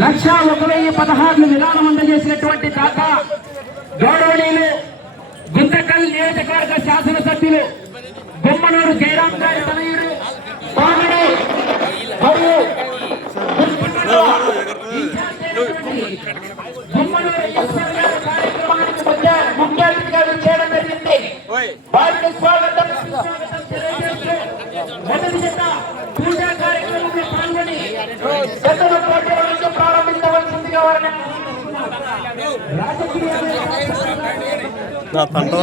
1,01,016 విరాళం అందజేసినటువంటి దాత గౌరవనీయులు గుంతకల్ నియోజకవర్గ శాసనసభ్యులు బొమ్మనూరు జయరాం గారి తనయుడు పామిడి మరియు బొమ్మనూరు ఈశ్వర్ గారి కార్యక్రమానికి ముఖ్య అతిథిగా చేయడం జరిగింది. వారికి స్వాగతం తెలియజేస్తూ మొదటి జత పూజా కార్యక్రమంలో పాల్గొని జతల పోటీల నుంచి ప్రారంభించవలసిందిగా వారిని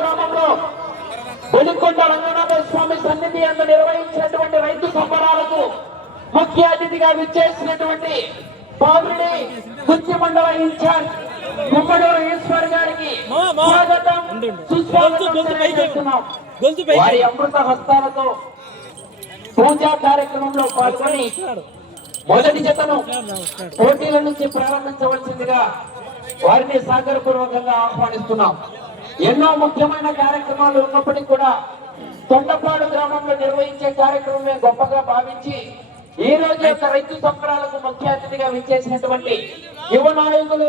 గ్రామంలో బొలికొండ రంగనాథ స్వామి సన్నిధి అందు నిర్వహించినటువంటి రైతు సంబరాలకు ముఖ్య అతిథిగా విచ్చేసినటువంటి పామిడి కుర్చి మండల ఇన్ఛార్జ్ గుమ్మడూరు ఈశ్వర్ గారికి స్వాగతం సుస్వాగతం. వారి అమృత హస్తాలతో పూజా కార్యక్రమంలో పాల్గొని మొదటి జతను పోటీల నుంచి ప్రారంభించవలసిందిగా వారిని సాగరపూర్వకంగా ఆహ్వానిస్తున్నాం. ఎన్నో ముఖ్యమైన కార్యక్రమాలు ఉన్నప్పటికీ కూడా తొండపాడు గ్రామంలో నిర్వహించే కార్యక్రమమే గొప్పగా భావించి ఈ రోజు యొక్క రైతు సంబరాలకు ముఖ్య అతిథిగా విచ్చేసినటువంటి యువ నాయకులు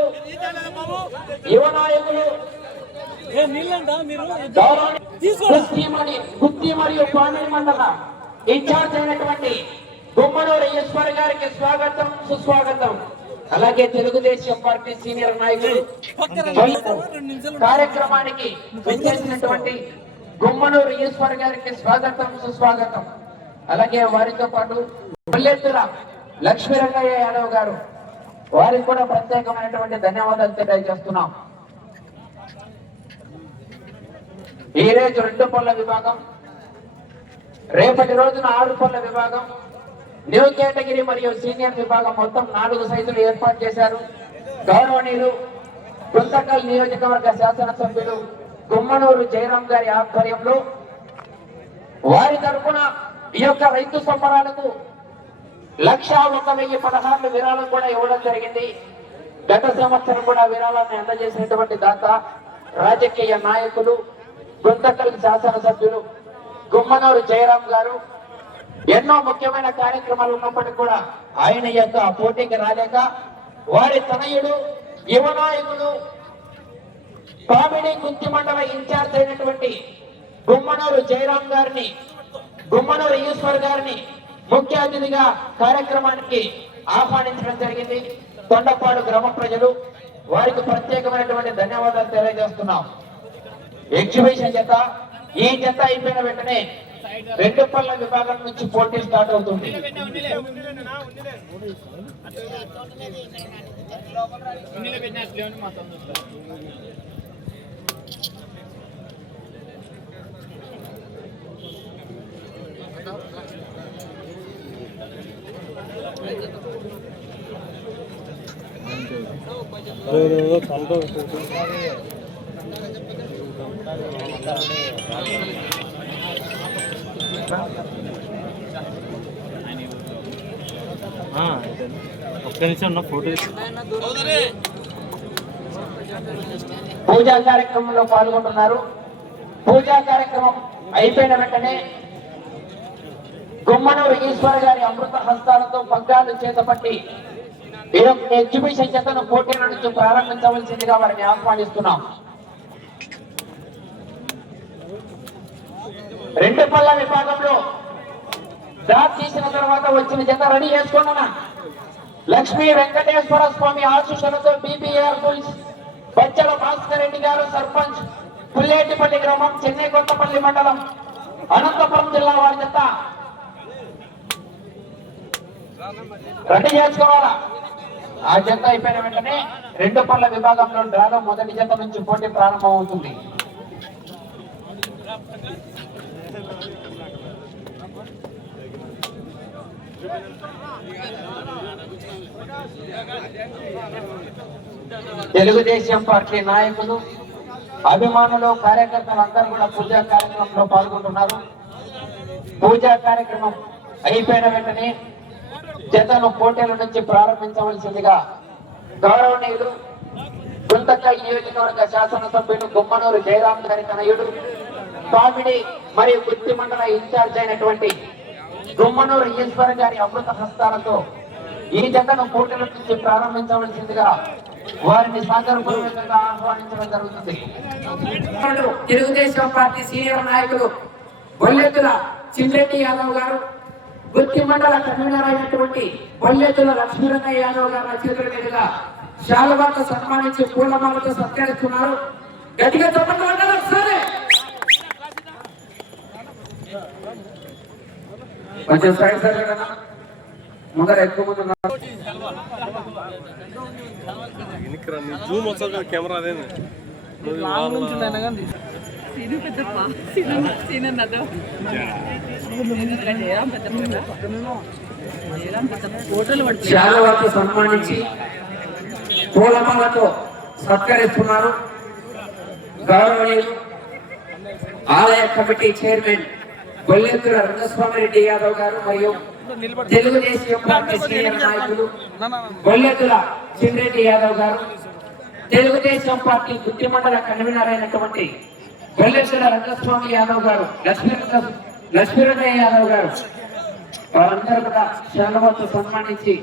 గుత్తి మరియు పామిడి మండల ఇన్ఛార్జ్ అయినటువంటి గుమ్మనూరు ఈశ్వర్ గారికి స్వాగతం సుస్వాగతం. అలాగే తెలుగుదేశం పార్టీ సీనియర్ నాయకులు కార్యక్రమానికి విచ్చేసినటువంటి గుమ్మనూరు ఈశ్వర్ గారికి స్వాగతం సుస్వాగతం. అలాగే వారితో పాటు పుల్లెత్తుల లక్ష్మీరంగయ్య యాదవ్ గారు వారికి కూడా ప్రత్యేకమైనటువంటి ధన్యవాదాలు తెలియజేస్తున్నాం. ఈ రోజు 2 పళ్ళ విభాగం, రేపటి రోజున 6 పళ్ళ విభాగం, న్యూ కేటగిరీ మరియు సీనియర్ విభాగం మొత్తం 4 సైజులు ఏర్పాటు చేశారు. గౌరవనీయులు గుంతకల్ నియోజకవర్గ శాసనసభ్యులు గుమ్మనూరు జయరాం గారి ఆధ్వర్యంలో వారి తరఫున ఈ యొక్క రైతు సంబరాలకు 1,01,016 విరాళం కూడా ఇవ్వడం జరిగింది. గత సంవత్సరం కూడా విరాళాన్ని అందజేసినటువంటి దాత రాజకీయ నాయకులు గుంతకల్ శాసనసభ్యులు గుమ్మనూరు జయరాం గారు ఎన్నో ముఖ్యమైన కార్యక్రమాలు ఉన్నప్పటికీ కూడా ఆయన యొక్క పోటీకి రాలేక వారి తనయుడు యువ నాయకులు పామిడి కుర్తి మండల ఇన్ఛార్జ్ అయినటువంటి గుమ్మనూరు జయరాం గారిని గుమ్మనూరు ఈశ్వర్ గారిని ముఖ్య అతిథిగా కార్యక్రమానికి ఆహ్వానించడం జరిగింది. తొండపాడు గ్రామ ప్రజలు వారికి ప్రత్యేకమైనటువంటి ధన్యవాదాలు తెలియజేస్తున్నాం. ఎగ్జిబిషన్ జత ఈ జత అయిపోయిన వెంటనే 2 పళ్ళ విభాగం నుంచి పోటీ స్టార్ట్ అవుతుంది. పూజా కార్యక్రమంలో పాల్గొంటున్నారు. పూజా కార్యక్రమం అయిపోయిన వెంటనే గుమ్మనూరు ఈశ్వర్ గారి అమృత హస్తాలతో పగ్గాలు చేతపట్టి ఈ యొక్క ఎగ్జిబిషన్ జతను పోటీల నుంచి ప్రారంభించవలసిందిగా వారిని ఆహ్వానిస్తున్నాం. 2 పళ్ళ విభాగంలో డ్రాప్ చేసిన తర్వాత వచ్చిన జత రెడీ చేసుకున్నా. లక్ష్మీ వెంకటేశ్వర స్వామి ఆశీస్సులతో బీపీఆర్ బుల్స్ బచ్చల భాస్కర్ రెడ్డి గారు సర్పంచ్ పుల్లేటిపల్లి గ్రామం చెన్నై కొత్తపల్లి మండలం అనంతపురం జిల్లా వారి జత రెడీ చేసుకోవాలా. ఆ జత అయిపోయిన వెంటనే 2 పళ్ళ విభాగంలో డ్రాలో మొదటి జత నుంచి పోటీ ప్రారంభం అవుతుంది. తెలుగుదేశం పార్టీ నాయకులు అభిమానులు కార్యకర్తలు అందరూ కూడా పూజా కార్యక్రమంలో పాల్గొంటున్నారు. పూజా కార్యక్రమం అయిపోయిన వెంటనే జతను పోటీల నుంచి ప్రారంభించవలసిందిగా గౌరవనీయులు గుంతకల్ నియోజకవర్గ శాసనసభ్యులు గుమ్మనూరు జయరాం గారి తనయుడు పామిడి మరియు గుత్తి మండల ఇన్ఛార్జ్ అయినటువంటి గుమ్మనూరు ఈశ్వర గారి అమృత హస్తాలతో ఈ జతను పోటీల నుంచి ప్రారంభించవలసిందిగా వారిని సాగరపూర్వకంగా ఆహ్వానించడం జరుగుతుంది. తెలుగుదేశం పార్టీ సీనియర్ నాయకులు బొల్లెత్తుల చిండ్రెడ్డి యాదవ్ గారు, గుత్తి మండల కన్వీనర్ అయినటువంటి బొల్లెత్తుల లక్ష్మీరంగయ్య యాదవ్ గారి చేతుల మీదుగా శాలువాతో సన్మానించి పూలమాలతో సత్కరిస్తున్నారు. గట్టిగా చెప్పండి ఒకసారి. కొంచెం సైడ్ సైడ్ ముందర ఎక్కువ మంది ఉన్నారు. కెమెరా శాలువాతో సన్మానించి పూలమాలతో సత్కరిస్తున్నారు. గౌరవనీయులు ఆలయ కమిటీ చైర్మన్ బొల్లెత్తుల రంగస్వామి రెడ్డి యాదవ్ గారు మరియు తెలుగుదేశం పార్టీ సీనియర్ నాయకులు బొల్లెత్తుల చిండ్రెడ్డి యాదవ్ గారు, తెలుగుదేశం పార్టీ గుత్తి మండల కన్వీనర్ అయినటువంటి బొల్లెత్తుల రంగస్వామి యాదవ్ గారు, లక్ష్మీరంగయ్య యాదవ్ గారు వారందరూ కూడా శాలువాతో సన్మానించి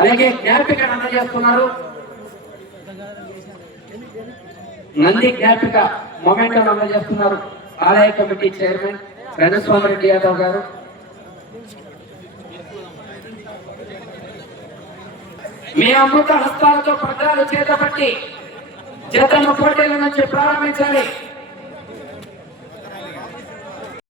అలాగే జ్ఞాపిక అందజేస్తున్నారు. నంది జ్ఞాపిక మొమెంటం అందజేస్తున్నారు ఆలయ కమిటీ చైర్మన్ రంగస్వామి రెడ్డి యాదవ్ గారు. మీ అమృత హస్తాలతో పత్రాలు చేతపట్టి జతను పోటీల నుంచి ప్రారంభించాలి.